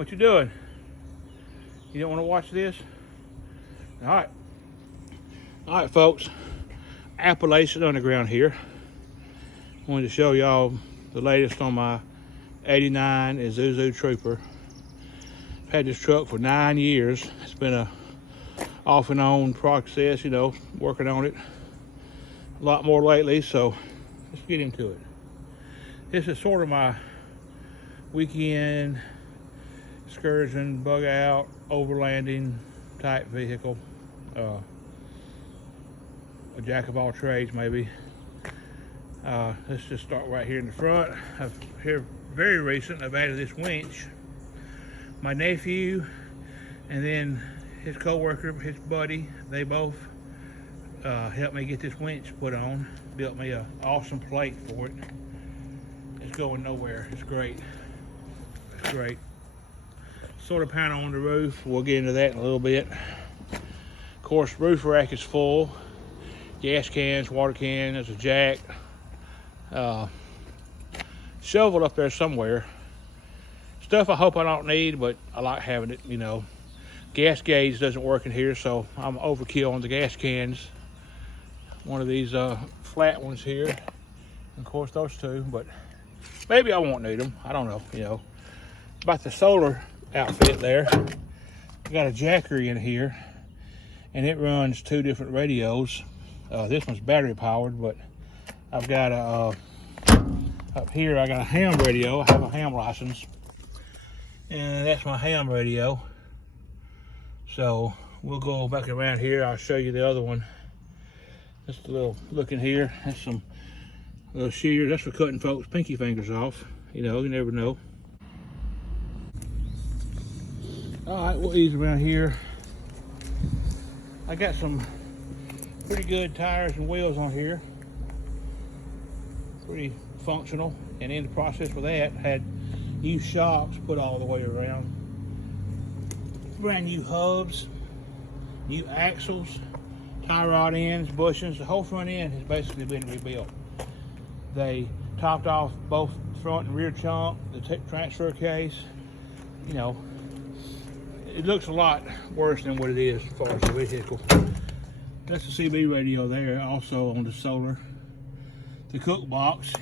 What you doing? You don't want to watch this? All right, folks. Appalachian Underground here. I wanted to show y'all the latest on my 89 Isuzu Trooper. I've had this truck for 9 years. It's been a off and on process, you know, working on it a lot more lately, so let's get into it. This is sort of my weekend excursion, bug out, overlanding type vehicle. A jack of all trades, maybe. Let's just start right here in the front. Here, very recent, I've added this winch. My nephew and then his co-worker, his buddy, they both helped me get this winch put on. Built me an awesome plate for it. It's going nowhere. It's great. It's great. Sort of panel on the roof. We'll get into that in a little bit. Of course, roof rack is full. Gas cans, water can. There's a jack. Shovel up there somewhere. Stuff I hope I don't need, but I like having it, you know. Gas gauge doesn't work in here, so I'm overkill on the gas cans. One of these flat ones here. And of course, those two, but maybe I won't need them. I don't know, you know. About the solar outfit there. I got a jackery in here, and it runs 2 different radios. This one's battery powered, but I've got a up here I got a ham radio. I have a ham license, and that's my ham radio. So we'll go back around here. I'll show you the other one. Just a little look in here. That's some little shears. That's for cutting folks' pinky fingers off. You know, you never know. All right, we'll ease around here. I got some pretty good tires and wheels on here. Pretty functional. And in the process with that, had new shocks put all the way around. Brand new hubs, new axles, tie rod ends, bushings. The whole front end has basically been rebuilt. They topped off both front and rear chunk, the transfer case. You know, it looks a lot worse than what it is as far as the vehicle. That's the CB radio there, also on the solar. The cook box,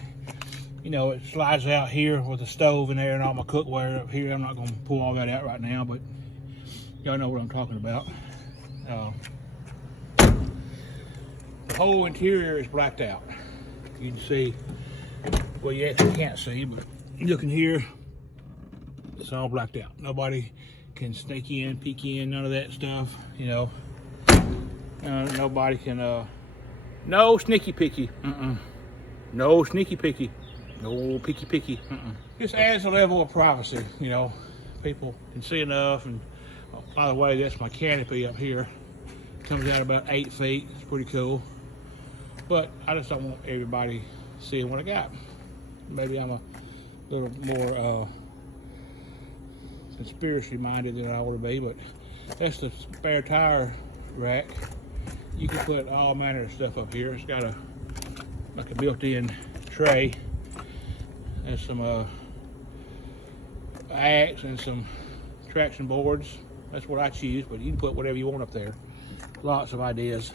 you know, it slides out here with the stove in there and all my cookware up here. I'm not going to pull all that out right now, but y'all know what I'm talking about. The whole interior is blacked out. You can see, well, you actually can't see, but looking here, it's all blacked out. Nobody can sneak in, peek in, none of that stuff, you know. Nobody can, no sneaky picky, no sneaky picky, no picky picky. Just adds a level of privacy, you know. People can see enough. And oh, by the way, that's my canopy up here. It comes out about 8 feet. It's pretty cool. But I just don't want everybody seeing what I got. Maybe I'm a little more conspiracy minded than I ought to be, but that's the spare tire rack. You can put all manner of stuff up here. It's got a like a built-in tray. There's some axe and some traction boards. That's what I choose, but you can put whatever you want up there. Lots of ideas.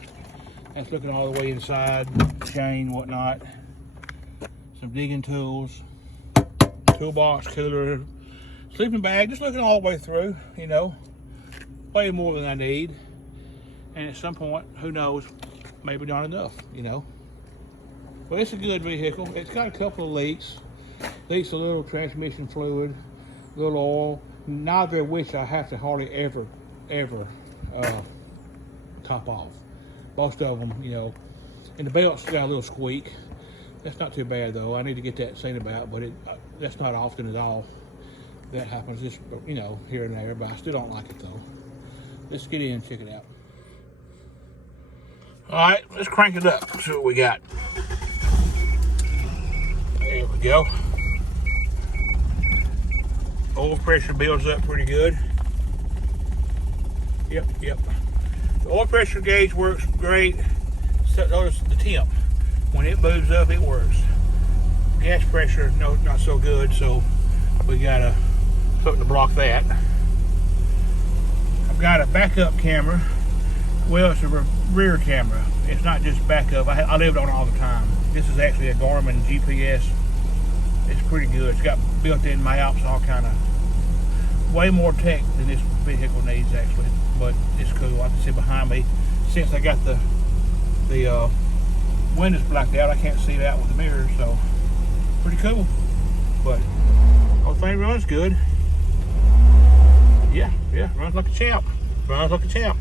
That's looking all the way inside, chain, whatnot. Some digging tools, toolbox, cooler, sleeping bag, just looking all the way through, you know. Way more than I need. And at some point, who knows, maybe not enough, you know. But it's a good vehicle. It's got a couple of leaks. Leaks a little transmission fluid, a little oil, neither of which I have to hardly ever top off. Most of them, you know. And the belt's got a little squeak. That's not too bad though. I need to get that seen about, but that's not often at all. That happens just, you know, here and there, but I still don't like it though. Let's get in and check it out. All right, let's crank it up, see what we got. There we go. Oil pressure builds up pretty good. Yep. The oil pressure gauge works great. So notice the temp. When it moves up, it works. Gas pressure, no, not so good, so we gotta something to block that. I've got a backup camera. Well, it's a rear camera. It's not just backup. I leave it on all the time. This is actually a Garmin GPS. It's pretty good. It's got built-in maps, all kind of way more tech than this vehicle needs actually. But it's cool. I can see behind me. Since I got the windows blacked out, I can't see that with the mirror. So pretty cool. But the whole thing runs good. Yeah, runs like a champ. Runs like a champ.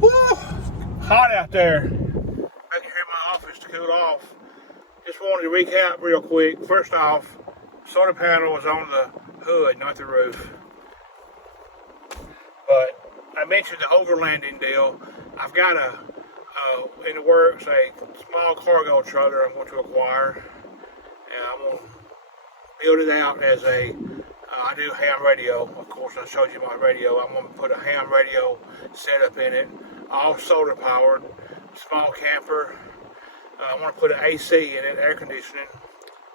Woo! Hot out there. Back here in my office to cool off. Just wanted to recap real quick. First off, solar panel was on the hood, not the roof. But I mentioned the overlanding deal. I've got in the works a small cargo trailer I'm going to acquire. And I'm going to build it out as I do ham radio. Of course, I showed you my radio. I'm going to put a ham radio setup in it, all solar powered, small camper. I want to put an AC in it, air conditioning.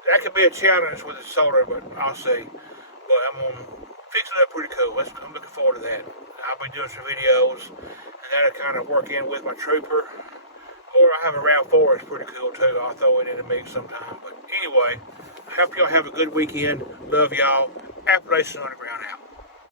That could be a challenge with the solar, but I'll see. But I'm going to fix it up pretty cool. I'm looking forward to that. I'll be doing some videos, and that'll kind of work in with my trooper. Or I have a RAV4, it's pretty cool too. I'll throw it in the mix sometime. But anyway, I hope y'all have a good weekend. Love y'all. Appalachian